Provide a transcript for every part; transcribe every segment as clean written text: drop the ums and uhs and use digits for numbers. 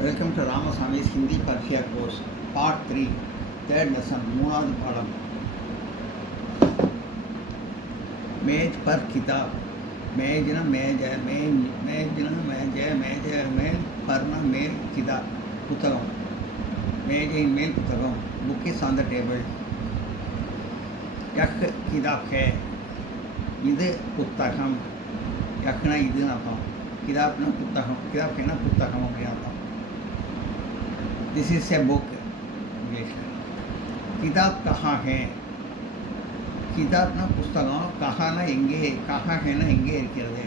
Welcome to Ramaswamy's Hindi Parshya course, Part 3, third lesson, மூணாவது பாடம். மேஜ் பர் கிதாப். மேஜ்னா மேஜ, மேஜ்னா மேஜ மேல், பர்னா மேல், கிதாப் புத்தகம். மேஜையின் மேல் புத்தகம். Book is on the table. யஹ் கிதாப் ஹே, இது புத்தகம். யஹ்னா இதுன்னு அர்த்தம். கிதாப்னா புத்தகம். கிதாப் ஹேனா புத்தகம் அப்படின்னு அர்த்தம். This is a book. English. किताब कहाँ है? கிதாப்னா புஸ்தகம், கஹானா எங்கே, கஹா ஹேனா எங்கே இருக்கிறது,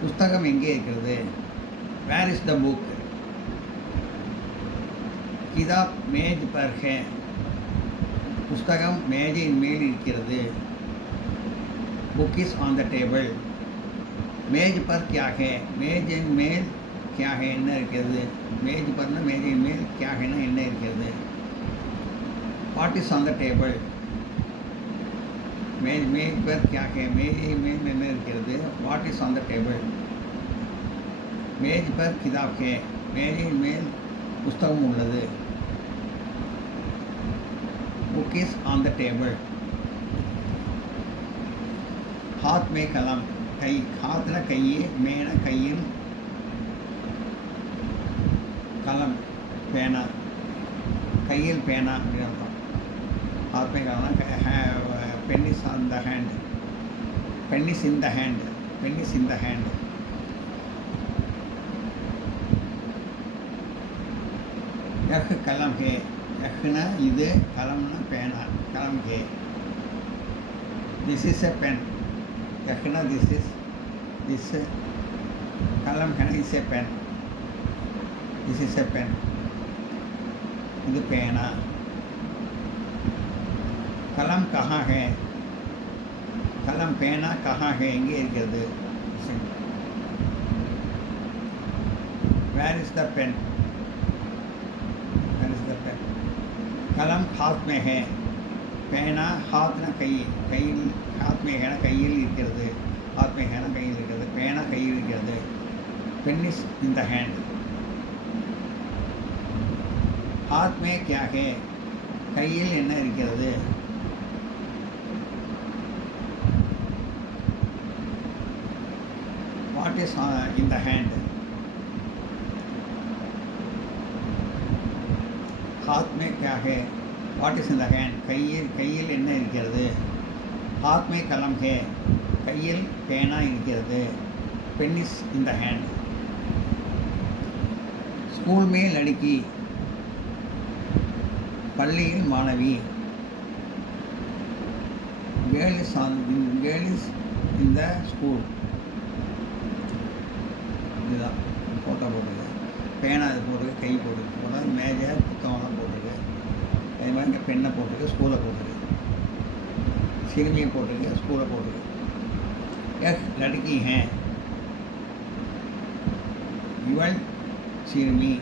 புஸ்தகம் எங்கே இருக்கிறது. Where is the book? கிதாப் மேஜ் பர் ஹே, புஸ்தகம் மேஜையின் மேல் இருக்கிறது. Book is on the table. மேஜ் பர் கியா ஹே, மேஜையின் மேல் क्या है என்ன இருக்கிறது. மேஜ் பர்னா மேஜையின் மேல், क्या हैனா என்ன இருக்கிறது. What is on the table? மேஜ் பர் क्या है, மேஜையின் மேல் என்ன இருக்கிறது. What is on the table? மேஜ் பர் கிதாப் ஹே, மேஜையின் மேல் புஸ்தகம் உள்ளது. Book is on the table. हाथ में कलम, கை. हाथனா கையே, மேனா கையில், கலம் பேனா, கையில் பேனா அப்படின்னு அர்த்தம். ஹாத் மே கலம், pen is on the hand, pen is in the hand, pen is in the hand. யஹ் கலம் ஹே, யஹ்னா இது, கலம்னா பேனா, கலம் ஹே. This is a pen. யஹ்னா திஸ் இஸ், திஸ் கலம் ஹேனா is a pen. This is a pen. இது பேனா. கலம் கஹா ஹே, கலம் பேனா கஹா ஹே எங்கே இருக்கிறது. Where is the pen, where is the pen. கலம் ஹாத் மே ஹே, பேனா ஹாத்னா கை, கையில், ஹாத் மே ஹேனா கையில் இருக்கிறது, ஹாத் மே ஹேனா கையில் இருக்கிறது, பேனா கையில் இருக்கிறது. Pen is in the hand. हाथ में क्या है, கையில் என்ன இருக்கிறது. What is in the hand. हाथ में क्या है, what is in the hand, கையில் என்ன இருக்கிறது. हाथ में कलम है, கையில் பேனா இருக்கிறது. Pen is in the hand. School में लड़की, பள்ளியில் மாணவி. Girl is in the school. இதுதான் ஃபோட்டோ போட்டிருக்கு. பேனா இது போட்டிருக்கு, கை போட்டிருக்கு, போனால் மேஜை புத்தகம்லாம் போட்டிருக்கு. அதே மாதிரி இங்கே பெண்ணை போட்டிருக்கு, ஸ்கூலை போட்டிருக்கு, சிறுமியை போட்டிருக்கு, ஸ்கூலை போட்டிருக்கு. எஸ் லடுக்கி ஹே, இவள் சிறுமி.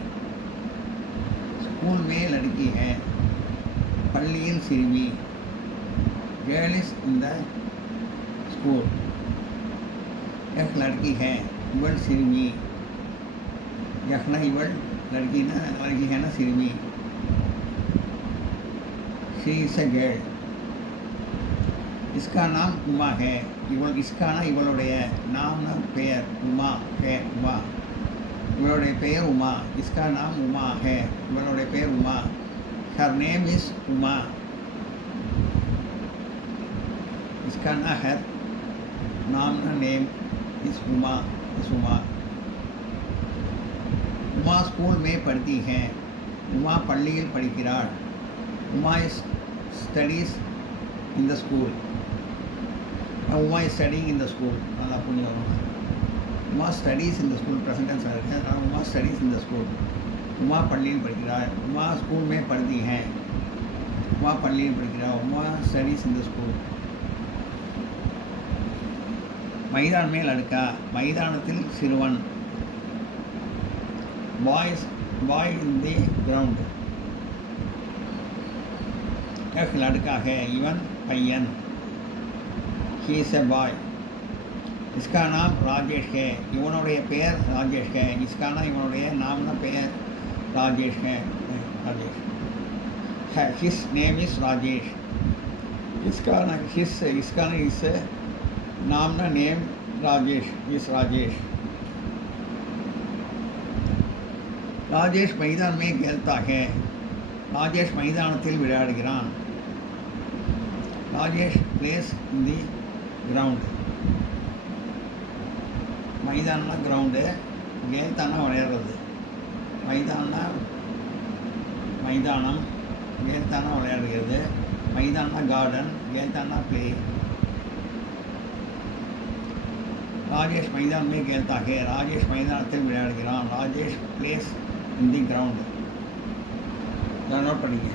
ஸ்கூல் மே லடுக்கி ஹே, பள்ளியில் சிறுமி. Girl is in the school. எக் லடுக்கி ஹே, இவள் சிறுமி. யஹ்னா இவள், லடுக்கினா லடுக்கி ஹேனா சிறுமி. She is a girl. இஸ்கா நாம் உமா ஹே, இவள், இஸ்கானா இவளுடைய, நாம்னா பெயர், உமா ஹே உமா, இவளுடைய பெயர் உமா. இஸ்கா நாம் உமா ஹே, இவளுடைய பெயர் Uma. Her name is Uma. इसका ना her, नाम ना name is Uma, is Uma. Uma school में पढ़ती है. उमा पள்ளியில் படிக்கிறாள். Uma is studies in the school. Uma is studying in the school. நல்லா புரியும். Uma studies in the school, present tense இருக்கு. அதனால் Uma studies in the school. Uma பள்ளியில் படிக்கிறார். உமா ஸ்கூல் மே படுத்தி ஹே, உமா பள்ளியில் படிக்கிறார். Uma studies in the school. Maidan மேல் லடுக்கா, மைதானத்தில் சிறுவன். பாய் இன் தி கிரவுண்ட். லடுக்கா ஹே, இவன் பையன். ஹீ இஸ் எ பாய். इसका नाम राजेश है, इवनुடைய பெயர் ராஜேஷ் है, इसका नाम इवनुடைய नामना பெயர் राजेश है, राजेश है, his name is राजेश, इसका नाम इस नामना नेम राजेश is राजेश। राजेश मैदान में खेलता है, ராஜேஷ் மைதானத்தில் விளையாடுகிறான், Rajesh plays in the ground, மைதானம்னா கிரவுண்டு, கேல்தானா விளையாடுறது, மைதானம், கேல்தானா விளையாடுகிறது, மைதானா கார்டன், கேல்தானா பிளே। ராஜேஷ் மைதான் में खेलता है, ராஜேஷ் மைதானத்தில் விளையாடுகிறான், Rajesh plays in the ground. Note पढ़िए।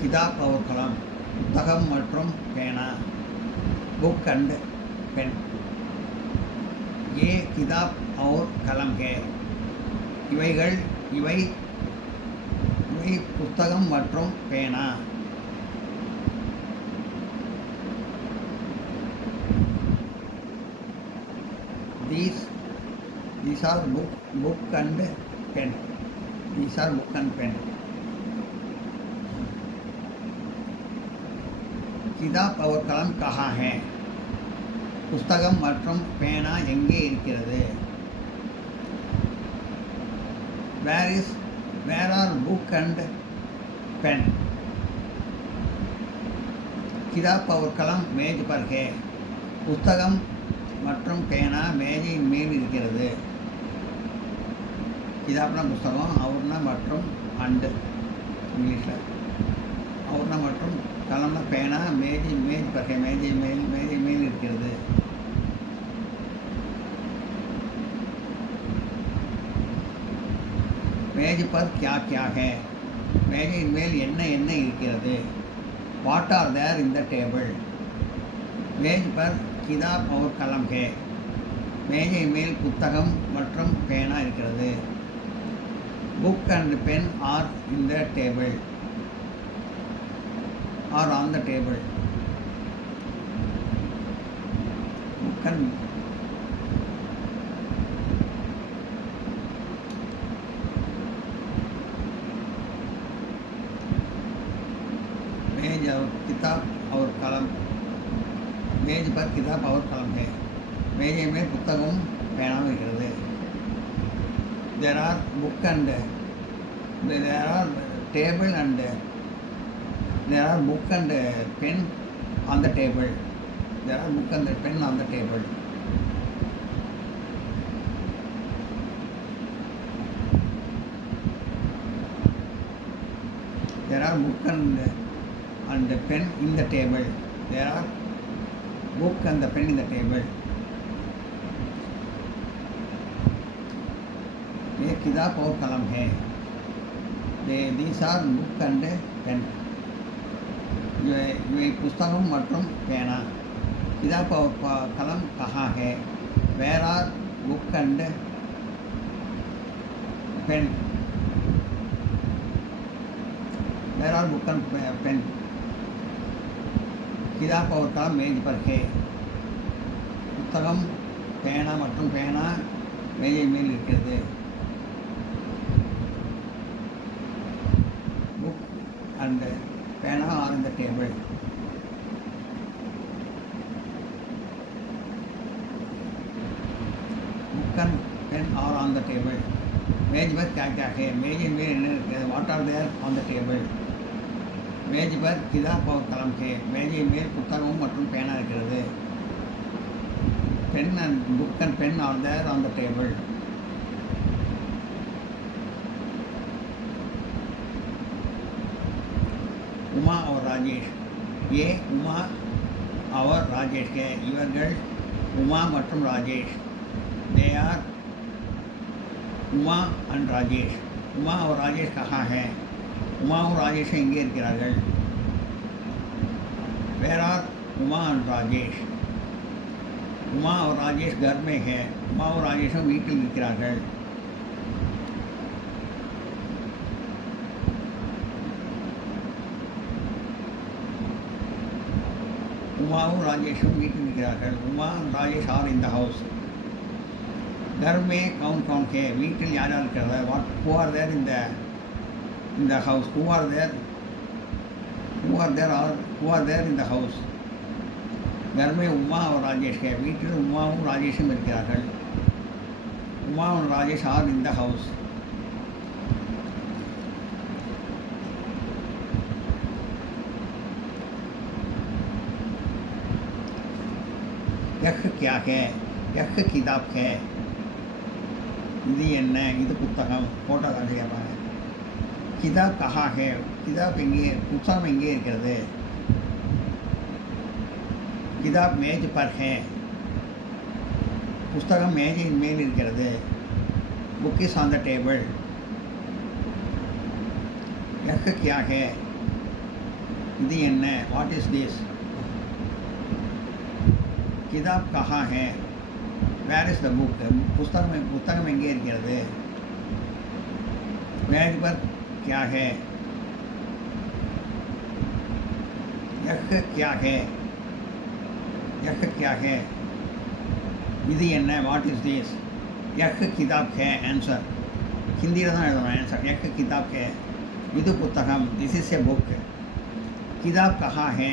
கிதாப் और कलम, புத்தகம் மற்றும் பேனா, புக் அண்ட் பென்। ये किताब और कलम है, இவை புத்தகம் மற்றும் பேனா। these are book and pen, these are book and pen। கிதாப் और कलम कहाँ है, புஸ்தகம் மற்றும் பேனா எங்கே இருக்கிறது। Where are book and pen, கிதாப் और कलम மேஜ் पर है, புஸ்தகம் மற்றும் பேனா மேஜையின் மேல் இருக்கிறது। கிதாப்னா புஸ்தகம், அவர்னா மற்றும் அண்டு இங்கிலீஷில், அவர்னா மற்றும் கலம்னா பேனா மேஜ் பர் है, மேஜை மேல் இருக்கிறது। மேஜ் பர் क्या क्या है, மேஜையின் மேல் என்ன இருக்கிறது। What are there in the table, மேஜ் பர் கிதாப் और कलम है, மேஜை மேல் புத்தகம் மற்றும் பேனா இருக்கிறது। Book and pen are in the table or on the table, book and मेज और किताब और कलम, मेज पर किताब और कलम है, मेजे में पुस्तकम पेना இருக்கிறது। there are book and there are table and there are book and pen on the table, there are book and pen on the table। there are book and pen in the table, there are book and the pen in the table। ये किताब और कलम है, these are book and pen। இவை புஸ்தகம் மற்றும் பேனா. கிதாப் और कलम कहाँ है? Where are book and pen? Where are book and pen? கிதாப் और कलम मेज पर है. புத்தகம் பேனா மற்றும் பேனா மேஜை மேல் இருக்கிறது. புக் அண்ட் பேனா are in the table. Book and pen are on the table. மேஜ் பர் क्या क्या है? மேஜின் மேல் என்ன இருக்கிறது? What are there on the table. மேஜ் பர் கிதாப் और कलम है. மேஜை மேல் புத்தகம் மற்றும் பேனா இருக்கிறது. pen and book and pen are there on the table. Uma और राजेश. ये உமா और राजेश है. இவர்கள் உமா மற்றும் Rajesh. they are Uma and Rajesh. Uma और ராஜேஷ் कहाँ है? உமாவும் ராஜேஷும் எங்கே இருக்கிறார்கள்? where are Uma and Rajesh? Uma और ராஜேஷ் घर में है. உமா और ராஜேஷும் வீட்டில் இருக்கிறார்கள். உமாவும் ராஜேஷும் வீட்டில் இருக்கிறார்கள். Uma Rajesh are in the house. घर में कौन कौन है? வீட்டில் யார் யார் இருக்கிறார்கள்? What who are there in the house? who are there in the house? घर में उमा और राजेश है. வீட்டில் உமாவும் ராஜேஷும் இருக்கிறார்கள். உமா और Rajesh are in the house. यह क्या है? यह किताब है. இது என்ன? இது புத்தகம். ஃபோட்டோ காட்டி கேட்பாங்க. கிதாப் கஹா ஹே? கிதாப் எங்கே? புத்தகம் எங்கே இருக்கிறது? கிதாப் மேஜ் பர் ஹே. புஸ்தகம் மேஜையின் மேல் இருக்கிறது. Book is on the table. யஹ் கியா ஹே? இது என்ன? What is this? கிதாப் கஹா ஹே? வேர் இஸ் த புக்? புத்தகம் எங்கே இருக்கிறது? மேஜ் பர் क्या है? यह क्या है? यह क्या है? இது என்ன? What is this? यह கிதாப் है. ஆன்சர் ஹிந்தியில் தான் எழுதணும். ஆன்சர் यह கிதாப் है. இது புத்தகம். This is a book. கிதாப் கஹா है?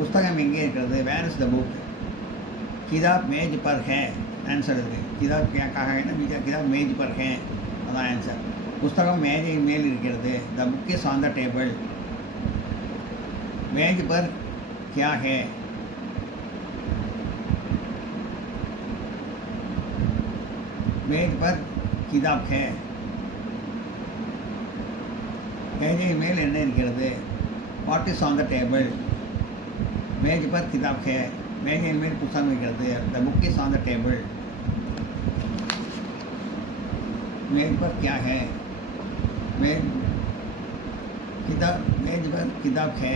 புஸ்தகம் எங்கே இருக்கிறது? Where is the book? கிதாப் மேஜ் பர் है. ஆன்சர் இருக்குது. கிதாப் क्या कहा है ना? கிதாப் மேஜ் பர் है. அதான் ஆன்சர். புஸ்தகம் மேஜையின் மேல் இருக்கிறது. The book is on the table. மேஜ் பர் क्या है? மேஜ் பர் கிதாப் है. மேஜையின் மேல் என்ன இருக்கிறது? What is on the table. மேஜ் பர் கிதாப் है. மேஜையின் மேல் புத்தகம் இருக்கிறது. The book is on the table. मेज पर क्या है? मेज पर किताब है.